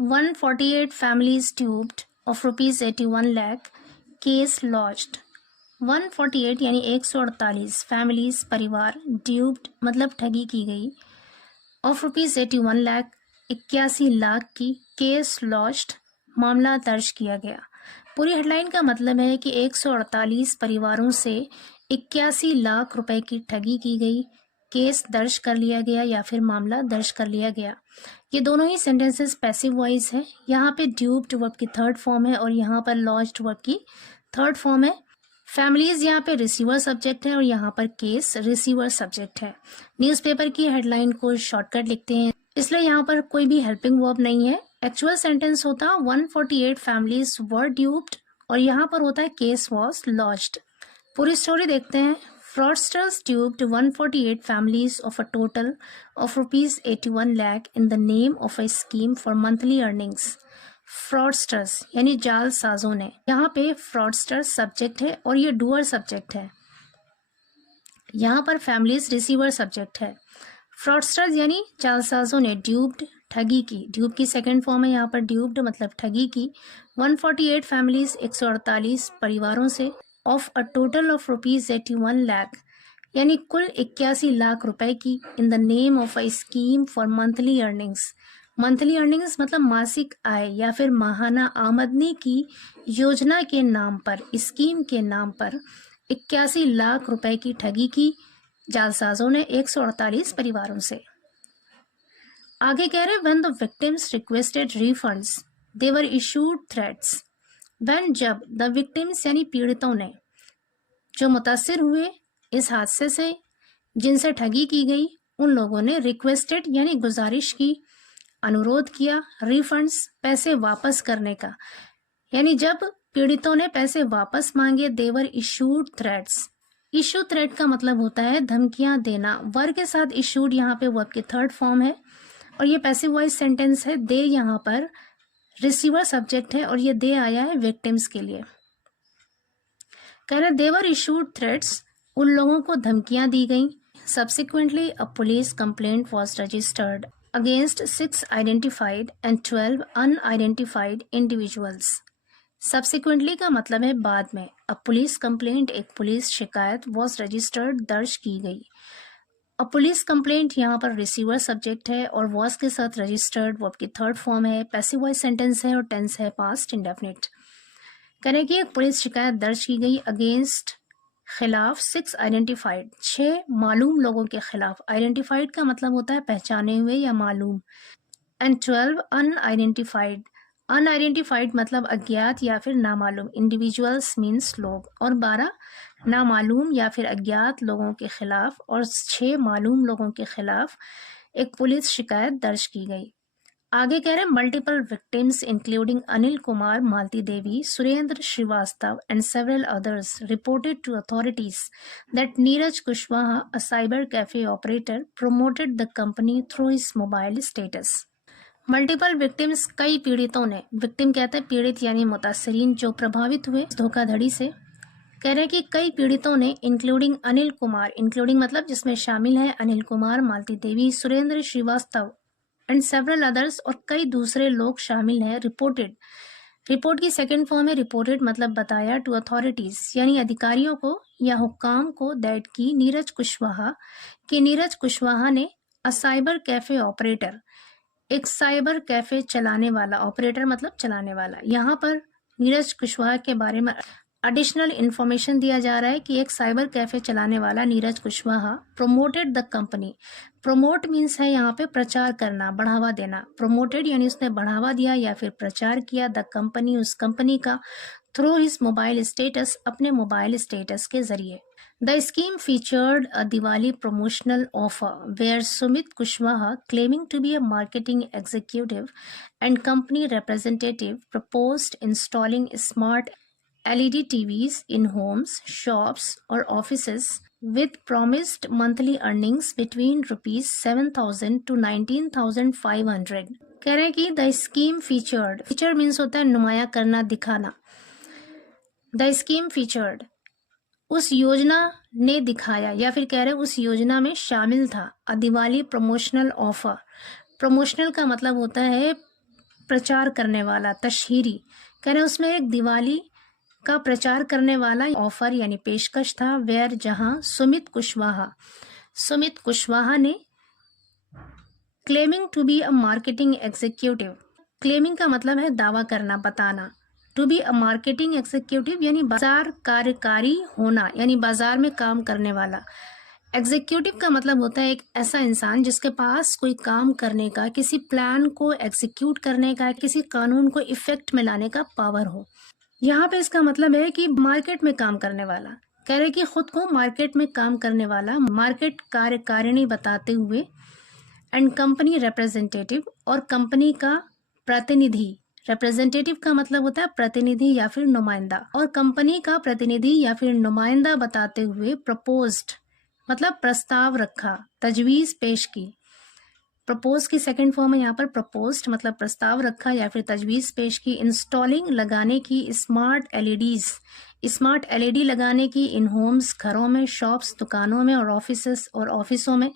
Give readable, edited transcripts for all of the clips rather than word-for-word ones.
148 families duped of rupees 81 lakh, case lodged. 148 यानी 148 families परिवार, dubbed मतलब ठगी की गई, ऑफ रुपीज 81 लाख 81 लाख की, केस लॉज्ड मामला दर्ज किया गया। पूरी हेडलाइन का मतलब है कि 148 परिवारों से 81 लाख रुपए की ठगी की गई, केस दर्ज कर लिया गया या फिर मामला दर्ज कर लिया गया। ये दोनों ही सेंटेंसेस पैसिव वॉइस है। यहाँ पे ड्यूब्ड वर्ब की थर्ड फॉर्म है और यहाँ पर लॉज्ड वर्ब की थर्ड फॉर्म है। फैमिलीज यहाँ पे रिसीवर सब्जेक्ट है और यहाँ पर केस रिसीवर सब्जेक्ट है। न्यूज़पेपर की हेडलाइन को शॉर्टकट लिखते हैं, इसलिए यहाँ पर कोई भी हेल्पिंग वर्ब नहीं है। एक्चुअल सेंटेंस होता 148 फैमिलीज वर ड्यूब्ड और यहाँ पर होता है केस वॉज लॉज्ड। पूरी स्टोरी देखते हैं। Fraudsters duped 148 families of a total of rupees 81 lakh in the name of a scheme for monthly earnings. Fraudsters यानी जालसाजों ने, यहाँ पे fraudsters सब्जेक्ट है और ये डूअर सब्जेक्ट है। यहाँ पर families रिसीवर सब्जेक्ट है। Fraudsters यानी जालसाजों ने duped ठगी की, ड्यूब की सेकेंड फॉर्म है यहाँ पर duped मतलब ठगी की 148 फैमिलीज 148 परिवारों से of a total of rupees 81 lakh यानी कुल 81 लाख रुपए की, in the name of a scheme for monthly earnings. Monthly earnings मतलब मासिक आय या फिर माहाना आमदनी की योजना के नाम पर, स्कीम के नाम पर 81 लाख रुपए की ठगी की जालसाजों ने 148 परिवारों से। आगे कह रहे when the victims requested refunds they were issued threats. When जब द विक्टिम्स यानी पीड़ितों ने, जो मुतासिर हुए इस हादसे से, जिनसे ठगी की गई, उन लोगों ने रिक्वेस्टेड यानी गुजारिश की, अनुरोध किया, रिफंड्स पैसे वापस करने का, यानी जब पीड़ितों ने पैसे वापस मांगे देवर इशूड थ्रेट्स। इशू थ्रेट का मतलब होता है धमकियां देना। वर्ब के साथ इशूड यहाँ पे वर्ब की थर्ड फॉर्म है और ये पैसिव वॉइस सेंटेंस है। दे यहाँ पर रिसीवर सब्जेक्ट है और ये दे आया है विक्टिम्स के लिए। कह रहे देवर इशूड थ्रेट्स, उन लोगों को धमकियां दी गई। Subsequently a police complaint was registered against 6 identified and 12 unidentified individuals. Subsequently का मतलब है बाद में। अ पुलिस कंप्लेंट एक पुलिस शिकायत, वॉज रजिस्टर्ड दर्ज की गई। अ पुलिस कंप्लेंट यहाँ पर रिसीवर सब्जेक्ट है और वॉज के साथ रजिस्टर्ड वर्ब की थर्ड फॉर्म है। पैसिव वॉइस सेंटेंस है और टेंस है पास्ट इंडेफिनिट। करें कि एक पुलिस शिकायत दर्ज की गई अगेंस्ट खिलाफ 6 आइडेंटिफाइड 6 मालूम लोगों के खिलाफ। आइडेंटिफाइड का मतलब होता है पहचाने हुए या मालूम। एंड 12 अनआइडेंटिफाइड, अनआइडेंटिफाइड मतलब अज्ञात या फिर नामालूम। इंडिविजुअल्स मीन्स लोग। और 12 नामालूम या फिर अज्ञात लोगों के खिलाफ और 6 मालूम लोगों के खिलाफ एक पुलिस शिकायत दर्ज की गई। आगे कह रहे multiple victims including Anil Kumar, Malti Devi, Surendra Srivastava and several others reported to authorities that Neeraj Kushwaha, a cyber cafe operator, promoted the company through his mobile status. Multiple victims कई पीड़ितों ने, विक्टिम कहते हैं पीड़ित यानी मुतासरीन जो प्रभावित हुए धोखाधड़ी से। कह रहे कि कई पीड़ितों ने इंक्लूडिंग अनिल कुमार, इंक्लूडिंग मतलब जिसमें शामिल है Anil Kumar, Malti Devi, Surendra Srivastava and several others और कई दूसरे लोग शामिल हैं। रिपोर्टेड, रिपोर्ट की सेकेंड फॉर्म है रिपोर्टेड मतलब बताया, टू अथॉरिटीज यानी अधिकारियों को या हुक्काम को, दैट की नीरज कुशवाहा, कि नीरज कुशवाहा ने, अ साइबर कैफे ऑपरेटर एक साइबर कैफे चलाने वाला, ऑपरेटर मतलब चलाने वाला। यहाँ पर नीरज कुशवाहा के बारे में एडिशनल इंफॉर्मेशन दिया जा रहा है कि एक साइबर कैफे चलाने वाला Neeraj Kushwaha promoted the company. Promote means है यहाँ पे प्रचार करना, बढ़ावा देना। प्रोमोटेड यानी उसने बढ़ावा दिया या फिर प्रचार किया, द कंपनी उस कंपनी का, थ्रू हिज मोबाइल स्टेटस अपने मोबाइल स्टेटस के जरिए। The scheme featured a Diwali promotional offer where Sumit Kushwaha, claiming to be a marketing executive and company representative, proposed installing smart LED TVs in homes, shops or offices with promised monthly earnings between rupees 7,000 to 19,500। कह रहे हैं कि the scheme featured, feature means होता है नुमाया करना, दिखाना। The scheme featured उस योजना ने दिखाया या फिर कह रहे उस योजना में शामिल था। अ दिवाली प्रमोशनल ऑफर, प्रमोशनल का मतलब होता है प्रचार करने वाला, तशहीरी, कह रहे उसमें एक दिवाली का प्रचार करने वाला ऑफर यानी पेशकश था, वेयर जहां सुमित कुशवाहा ने claiming to be a marketing executive, claiming का मतलब है दावा करना, बताना, to be a marketing executive यानी बाजार कार्यकारी होना, यानी बाजार में काम करने वाला। एग्जीक्यूटिव का मतलब होता है एक ऐसा इंसान जिसके पास कोई काम करने का, किसी प्लान को एग्जीक्यूट करने का, किसी कानून को इफेक्ट में लाने का पावर हो। यहाँ पे इसका मतलब है कि मार्केट में काम करने वाला, कह रहे कि खुद को मार्केट में काम करने वाला, मार्केट कार्यकारिणी बताते हुए, एंड कंपनी रिप्रेजेंटेटिव, और कंपनी का प्रतिनिधि। रिप्रेजेंटेटिव का मतलब होता है प्रतिनिधि या फिर नुमाइंदा, और कंपनी का प्रतिनिधि या फिर नुमाइंदा बताते हुए प्रपोज्ड मतलब प्रस्ताव रखा, तजवीज पेश की। प्रपोज की सेकंड फॉर्म है यहाँ पर प्रपोज्ड, मतलब प्रस्ताव रखा या फिर तजवीज पेश की। इंस्टॉलिंग लगाने की स्मार्ट एलईडीज, स्मार्ट एलईडी लगाने की इन होम्स घरों में, शॉप्स दुकानों में, और ऑफिसों में,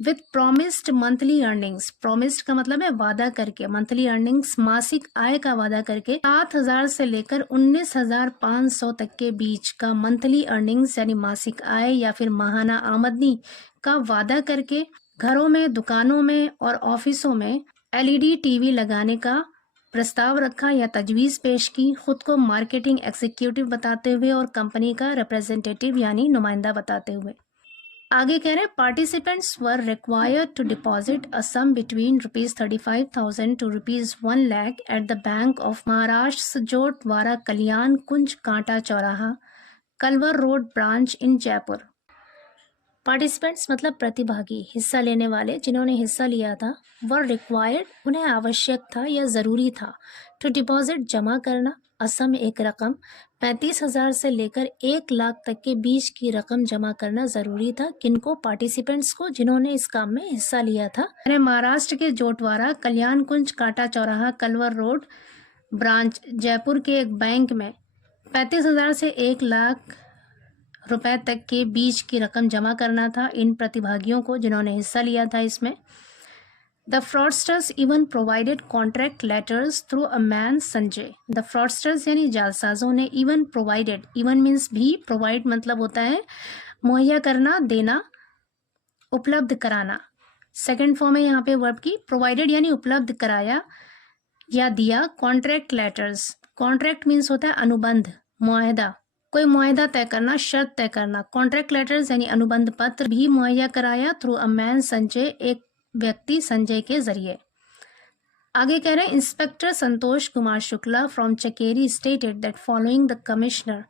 with promised monthly earnings, promised का मतलब है वादा करके, मंथली अर्निंग्स मासिक आय का वादा करके 7,000 से लेकर 19,500 तक के बीच का मंथली अर्निंग्स यानी मासिक आय या फिर माहाना आमदनी का वादा करके घरों में, दुकानों में और ऑफिसों में एलईडी टीवी लगाने का प्रस्ताव रखा या तजवीज पेश की, खुद को मार्केटिंग एग्जीक्यूटिव बताते हुए और कंपनी का रिप्रेजेंटेटिव यानी नुमाइंदा बताते हुए। आगे कह रहे participants were required to deposit a sum between ₹35,000 to ₹1 lakh at the bank of Maharashtra Jhotwara Kalyan Kunj Kanta Chauraha Kalwar road branch in Jaipur. Participants मतलब प्रतिभागी, हिस्सा लेने वाले, जिन्होंने हिस्सा लिया था। वर रिक्वायर्ड उन्हें आवश्यक था या ज़रूरी था। टू डिपॉजिट जमा करना, असम एक रकम, 35,000 से लेकर 1 लाख तक के बीच की रकम जमा करना ज़रूरी था। किनको? पार्टिसिपेंट्स को, जिन्होंने इस काम में हिस्सा लिया था। महाराष्ट्र के जोटवाड़ा कल्याण कुंज कांटा चौराहा कलवर रोड ब्रांच जयपुर के एक बैंक में 35,000 से 1 लाख रुपए तक के बीच की रकम जमा करना था इन प्रतिभागियों को, जिन्होंने हिस्सा लिया था इसमें। The fraudsters even provided contract letters through a man Sanjay. The fraudsters यानी जालसाजों ने इवन प्रोवाइडेड, इवन मीन्स भी, प्रोवाइड मतलब होता है मुहैया करना, देना, उपलब्ध कराना। सेकेंड फॉर्म है यहाँ पे वर्ब की, प्रोवाइडेड यानी उपलब्ध कराया या दिया। कॉन्ट्रैक्ट लेटर्स, कॉन्ट्रैक्ट मीन्स होता है अनुबंध, मुआहदा, कोई मुआहदा तय करना, शर्त तय करना। कॉन्ट्रैक्ट लेटर्स यानी अनुबंध पत्र भी मुहैया कराया थ्रू अ मैन संजय, एक व्यक्ति संजय के जरिए। आगे कह रहे हैं inspector Santosh Kumar Shukla from Chakeri stated that following the commissioner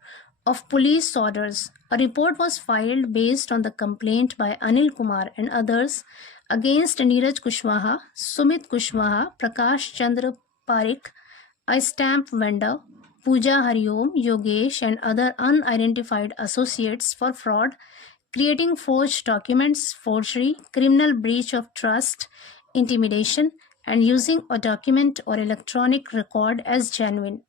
of police orders, a report was filed based on the complaint by Anil Kumar and others against Neeraj Kushwaha, Sumit Kushwaha, Prakash Chandra Parikh, a stamp vendor, Pooja Hariom, Yogesh and other unidentified associates for fraud, creating forged documents, forgery, criminal breach of trust, intimidation, and using a document or electronic record as genuine.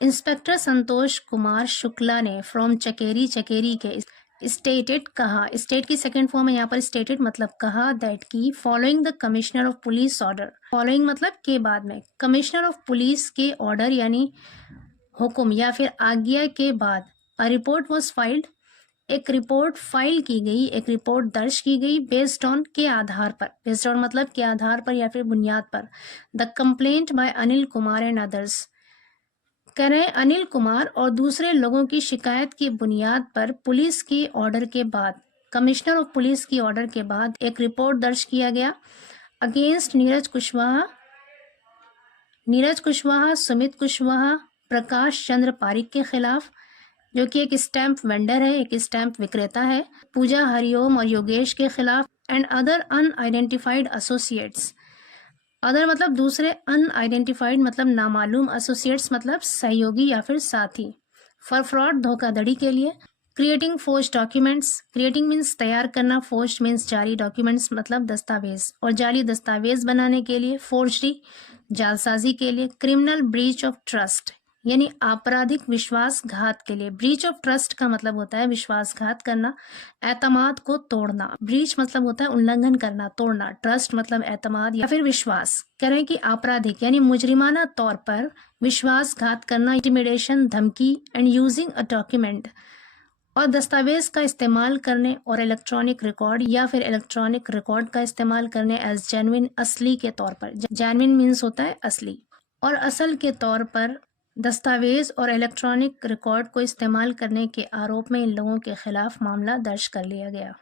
Inspector Santosh Kumar Shukla ने from Chakeri, Chakeri के stated कहा, state की second form है यहाँ पर stated मतलब कहा, that की following the commissioner of police order, following मतलब के बाद में, कमिश्नर ऑफ पुलिस के ऑर्डर यानी हुक्म या फिर आज्ञा के बाद, अ रिपोर्ट वॉज फाइल्ड, एक रिपोर्ट फाइल की गई, एक रिपोर्ट दर्ज की गई, बेस्ड ऑन के आधार पर, बेस्ड ऑन मतलब के आधार पर या फिर बुनियाद पर। The complaint by Anil Kumar and others, कह रहे हैं अनिल कुमार और दूसरे लोगों की शिकायत की बुनियाद पर पुलिस के ऑर्डर के बाद, कमिश्नर ऑफ पुलिस की ऑर्डर के बाद एक रिपोर्ट दर्ज किया गया अगेंस्ट नीरज कुशवाहा, सुमित कुशवाहा, प्रकाश चंद्र पारिक के खिलाफ, जो कि एक स्टैंप वेंडर है, एक स्टैंप विक्रेता है, पूजा हरिओम और योगेश के खिलाफ, and other unidentified associates, other मतलब दूसरे, अनआइडेंटिफाइड मतलब नामालूम, एसोसिएट्स मतलब सहयोगी या फिर साथी, फॉर फ्रॉड धोखाधड़ी के लिए। Creating forge documents, creating means तैयार करना, फोर्ज मीन्स जाली, डॉक्यूमेंट्स मतलब दस्तावेज, और जाली दस्तावेज बनाने के लिए, फोर्जरी जालसाजी के लिए। क्रिमिनल ब्रीच ऑफ ट्रस्ट, यानी आपराधिक विश्वासघात के लिए। ब्रीच ऑफ ट्रस्ट का मतलब होता है विश्वासघात करना, एतमाद को तोड़ना। ब्रीच मतलब होता है उल्लंघन करना, तोड़ना। ट्रस्ट मतलब एतमाद या फिर विश्वास। कह रहे हैं कि आपराधिक यानी मुजरिमाना तौर पर विश्वासघात करना, इंटिमिडेशन, धमकी, एंड यूजिंग अ डॉक्यूमेंट, और दस्तावेज का इस्तेमाल करने और इलेक्ट्रॉनिक रिकॉर्ड या फिर इलेक्ट्रॉनिक रिकॉर्ड का इस्तेमाल करने एज जेन्युइन, असली के तौर पर। जेन्युइन मीन्स होता है असली, और असल के तौर पर दस्तावेज और इलेक्ट्रॉनिक रिकॉर्ड को इस्तेमाल करने के आरोप में इन लोगों के खिलाफ मामला दर्ज कर लिया गया।